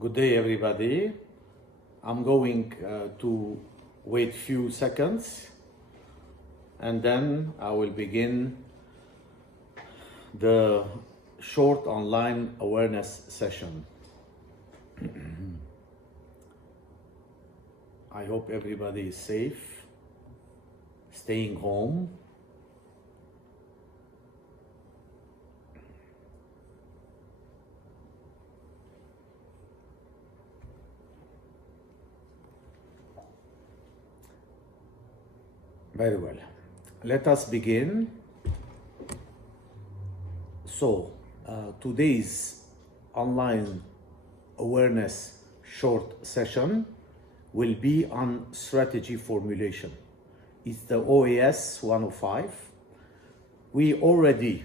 Good day, everybody. I'm going to wait few seconds and then I will begin the short online awareness session. I hope everybody is safe, staying home. Very well. Let us begin. So, today's online awareness short session will be on strategy formulation. It's the OAS 105. We already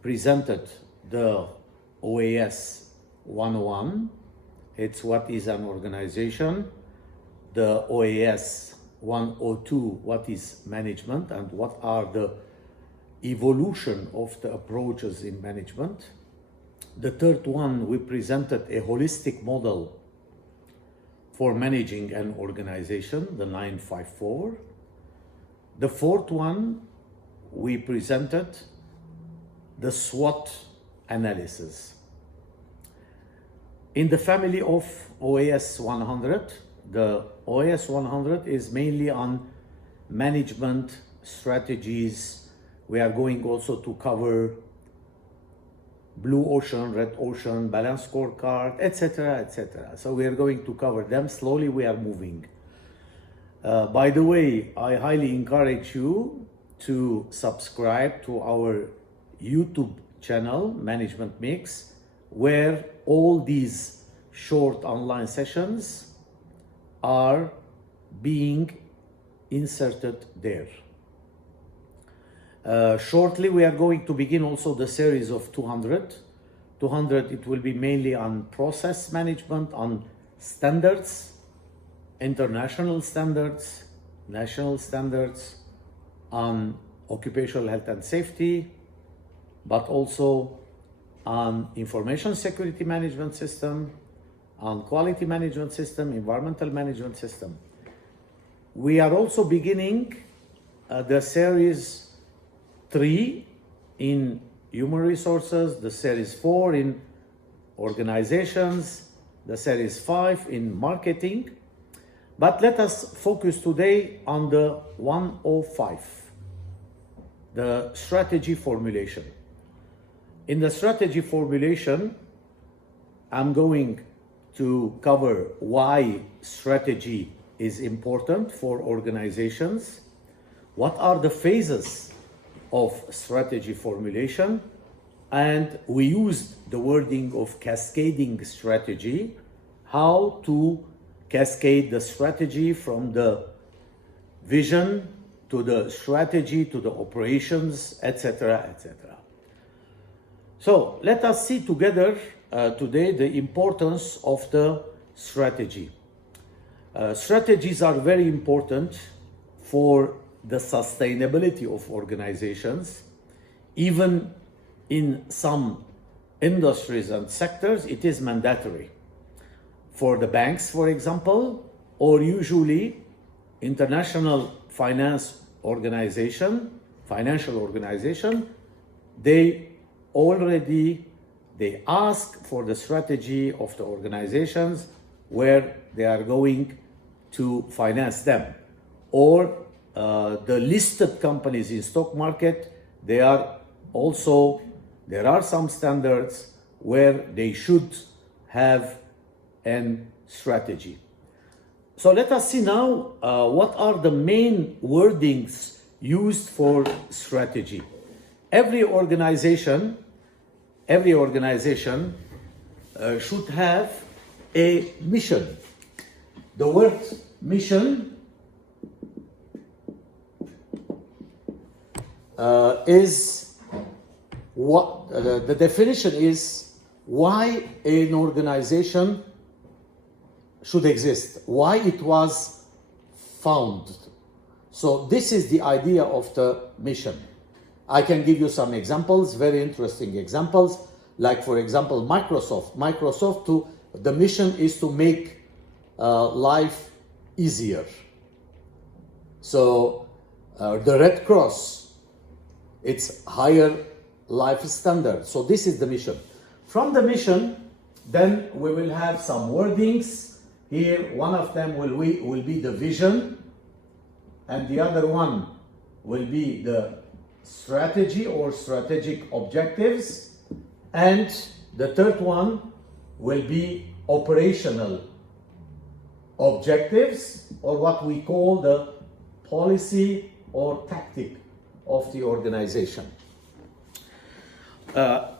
presented the OAS 101. It's what is an organization. The OAS 102, what is management and what are the evolution of the approaches in management. The third one, we presented a holistic model for managing an organization, the 954. The fourth one, we presented the SWOT analysis. In the family of OAS 100, the OAS 100 is mainly on management strategies. We are going also to cover blue ocean, red ocean, balanced scorecard, etc., etc. So we are going to cover them. Slowly we are moving. By the way, I highly encourage you to subscribe to our YouTube channel, Management Mix, where all these short online sessions are being inserted there. Shortly, we are going to begin also the series of 200. 200, it will be mainly on process management, on standards, international standards, national standards, on occupational health and safety, but also on information security management system, on quality management system, environmental management system. We are also beginning the series 3 in human resources, the series 4 in organizations, the series 5 in marketing. But let us focus today on the 105, the strategy formulation. In the strategy formulation, I'm going to cover why strategy is important for organizations, what are the phases of strategy formulation, and we used the wording of cascading strategy, how to cascade the strategy from the vision to the strategy to the operations, etc., etc. So let us see together today the importance of the strategy. Strategies are very important for the sustainability of organizations. Even in some industries and sectors, it is mandatory. For the banks, for example, or usually international financial organization, they ask for the strategy of the organizations where they are going to finance them. Or the listed companies in stock market, there are some standards where they should have a strategy. So let us see now what are the main wordings used for strategy. Every organization should have a mission. The word mission is what the definition is why an organization should exist, why it was founded. So this is the idea of the mission. I can give you some examples, very interesting examples, like for example, Microsoft, the mission is to make life easier. So the Red Cross, it's higher life standard. So this is the mission. From the mission, then we will have some wordings. Here, one of them will be the vision, and the other one will be the strategy or strategic objectives, and the third one will be operational objectives, or what we call the policy or tactic of the organization.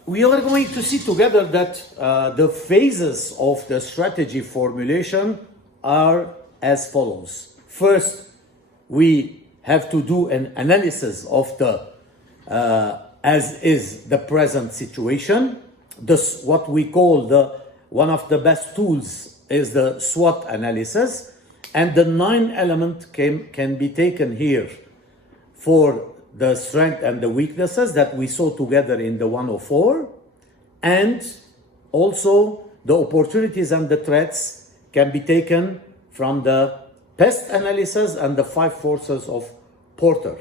We are going to see together that the phases of the strategy formulation are as follows. First, we have to do an analysis of the as is the present situation. This, what we call one of the best tools is the SWOT analysis, and the 9 elements can be taken here for the strength and the weaknesses that we saw together in the 104, and also the opportunities and the threats can be taken from the pest analysis and the 5 forces of Porter.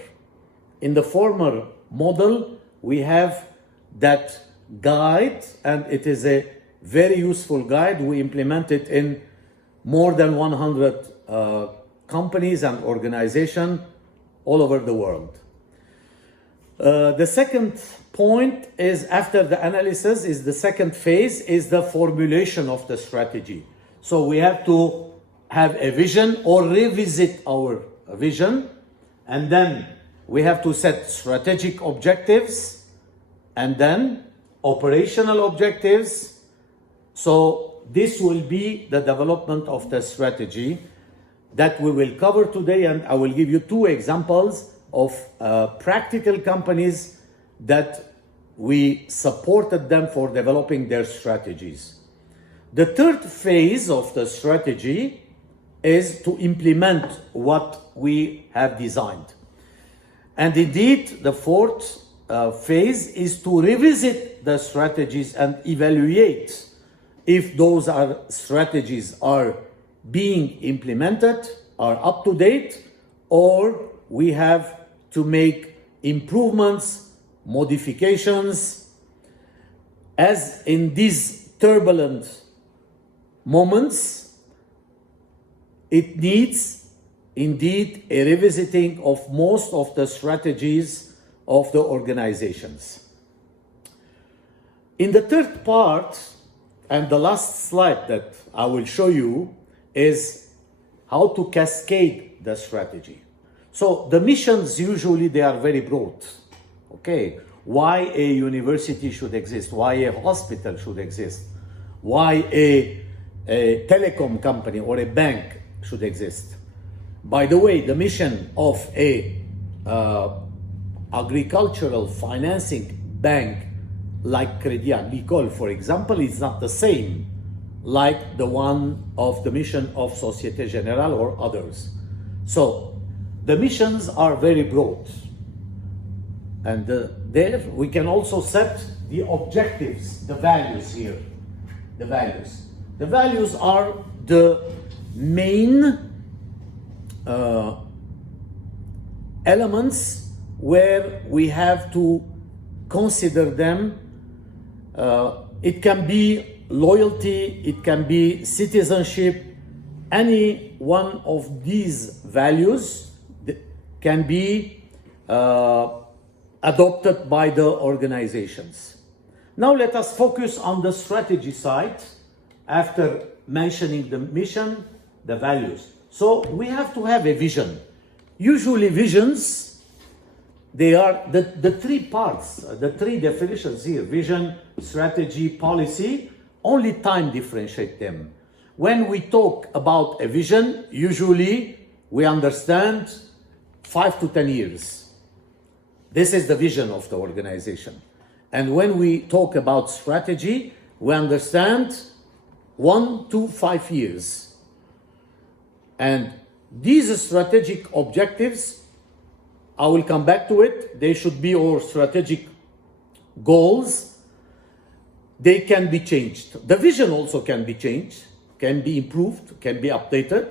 In the former model, we have that guide, and it is a very useful guide. We implement it in more than 100 companies and organizations all over the world. The second point is, after the analysis, is the second phase, is the formulation of the strategy. So we have to have a vision or revisit our vision, and then we have to set strategic objectives and then operational objectives. So this will be the development of the strategy that we will cover today, and I will give you 2 examples of practical companies that we supported them for developing their strategies. The third phase of the strategy is to implement what we have designed. And indeed, the fourth phase is to revisit the strategies and evaluate if those strategies are being implemented, are up to date, or we have to make improvements, modifications. As in these turbulent moments, it needs indeed a revisiting of most of the strategies of the organizations. In the third part, and the last slide that I will show you, is how to cascade the strategy. So the missions, usually they are very broad. Okay, why a university should exist, why a hospital should exist, why a telecom company or a bank should exist. By the way, the mission of a agricultural financing bank like Crédit Agricole, for example, is not the same like the one of the mission of Société Générale or others. So the missions are very broad. And there we can also set the objectives, the values here. The values. The values are the main elements where we have to consider them. It can be loyalty, it can be citizenship. Any one of these values can be adopted by the organizations. Now let us focus on the strategy side after mentioning the mission, the values. So we have to have a vision. Usually visions, they are the 3 parts, the 3 definitions here: vision, strategy, policy. Only time differentiates them. When we talk about a vision, usually we understand 5 to 10 years. This is the vision of the organization. And when we talk about strategy, we understand 1 to 5 years. And these strategic objectives I will come back to it. They should be our strategic goals. They can be changed. The vision also can be changed, can be improved, can be updated.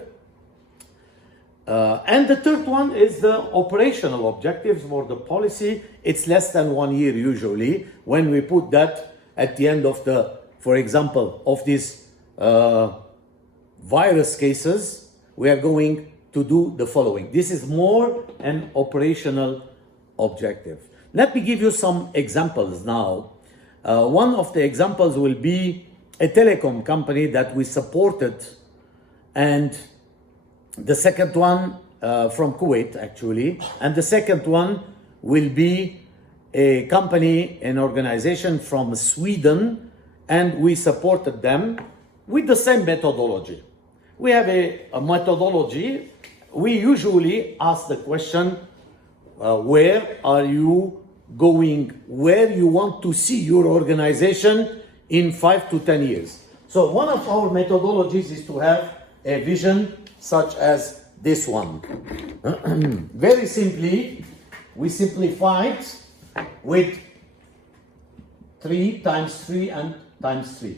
And the third one is the operational objectives for the policy. It's less than 1 year usually when we put that at the end of the, for example, of these virus cases, we are going to do the following. This is more an operational objective. Let me give you some examples now. One of the examples will be a telecom company that we supported, and the second one from Kuwait actually, and the second one will be a company, an organization from Sweden, and we supported them with the same methodology. We have a methodology. We usually ask the question, where are you going, where you want to see your organization in 5 to 10 years. So one of our methodologies is to have a vision such as this one. Very simply, we simplified with 3 times 3 and times 3.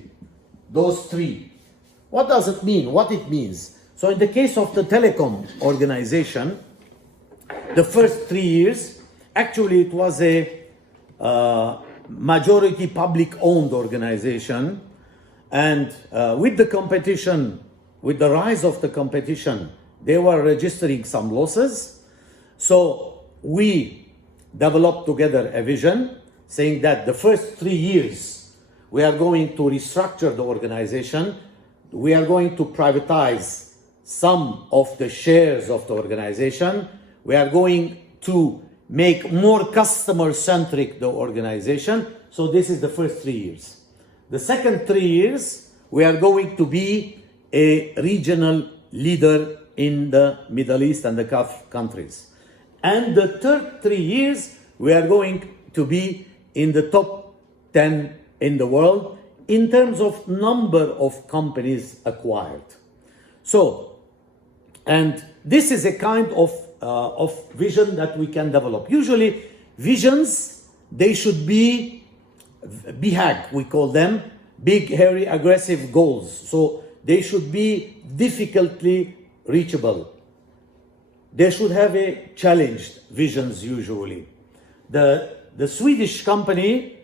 Those 3. What does it mean? What it means? So in the case of the telecom organization, the first 3 years, actually it was a majority public-owned organization, and with the competition, with the rise of the competition, they were registering some losses. So we developed together a vision saying that the first 3 years we are going to restructure the organization. We are going to privatize some of the shares of the organization. We are going to make more customer-centric the organization. So this is the first 3 years. The second 3 years, we are going to be a regional leader in the Middle East and the Gulf countries. And the third 3 years, we are going to be in the top 10 in the world in terms of number of companies acquired. So, and this is a kind of vision that we can develop. Usually, visions, they should be BHAG, we call them, big, hairy, aggressive goals. So they should be difficultly reachable. They should have a challenged visions usually. The Swedish company,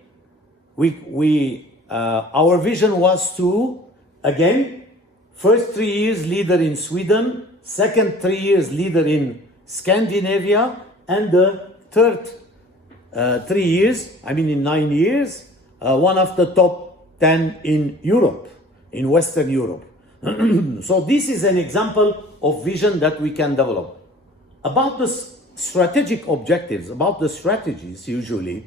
our vision was to, again, first 3 years leader in Sweden, second 3 years leader in Scandinavia, and the third 3 years, I mean in 9 years, one of the top 10 in Europe, in Western Europe. So this is an example of vision that we can develop. About the strategic objectives, about the strategies usually,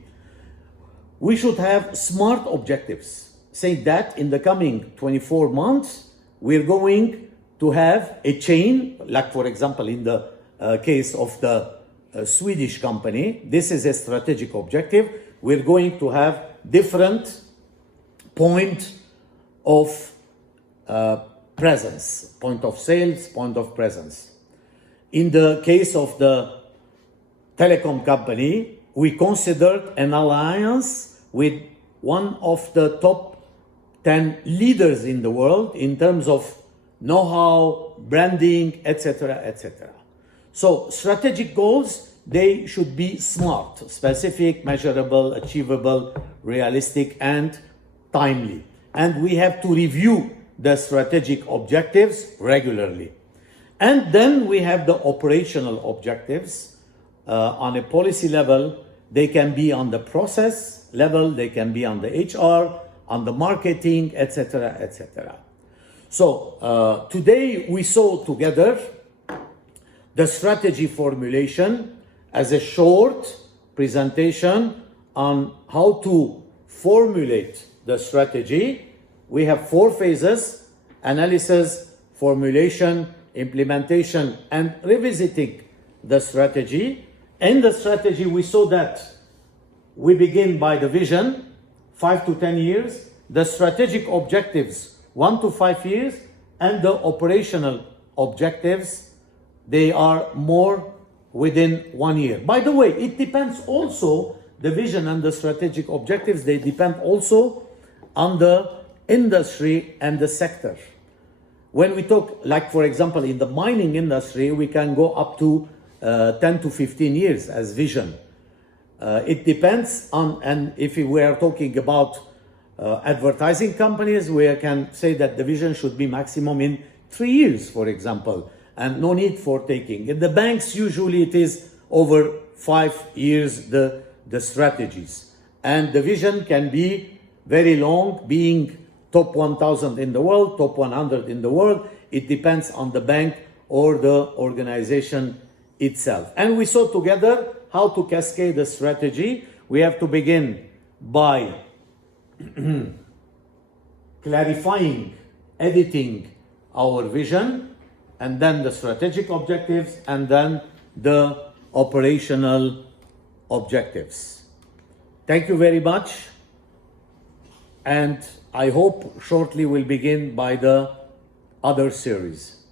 we should have smart objectives, saying that in the coming 24 months, we're going to have a chain, like for example, in the case of the Swedish company, this is a strategic objective. We're going to have different point of presence, point of sales, point of presence. In the case of the telecom company, we considered an alliance with one of the top 10 leaders in the world in terms of know-how, branding, etc., etc. So strategic goals, they should be smart, specific, measurable, achievable, realistic, and timely. And we have to review the strategic objectives regularly. And then we have the operational objectives on a policy level. They can be on the process level, they can be on the HR, on the marketing, etc., etc. So today we saw together the strategy formulation as a short presentation on how to formulate the strategy. We have 4 phases: analysis, formulation, implementation, and revisiting the strategy. In the strategy, we saw that we begin by the vision, 5 to 10 years, the strategic objectives, 1 to 5 years, and the operational objectives, they are more within 1 year. By the way, it depends also, the vision and the strategic objectives, they depend also on the industry and the sector. When we talk, like for example, in the mining industry, we can go up to 10 to 15 years as vision. It depends on, and if we are talking about advertising companies, we can say that the vision should be maximum in 3 years, for example, and no need for taking. In the banks, usually it is over 5 years, the strategies. And the vision can be very long, being top 1,000 in the world, top 100 in the world. It depends on the bank or the organization itself. And we saw together how to cascade the strategy. We have to begin by clarifying, editing our vision, and then the strategic objectives, and then the operational objectives. Thank you very much. And I hope shortly we'll begin by the other series.